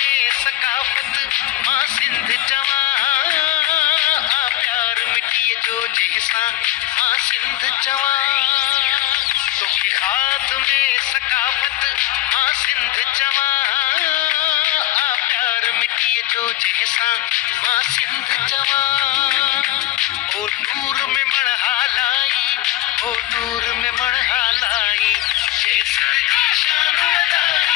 में सकाफत मां सिंध जवां आ प्यार मिटिए जो जैसा मां सिंध जवां तो की खाद में सकाफत मां सिंध जवां आ प्यार मिटिए जो जैसा मां सिंध जवां ओ नूर में मणहालाई ओ नूर में मणहालाई जैसा की शान वधाई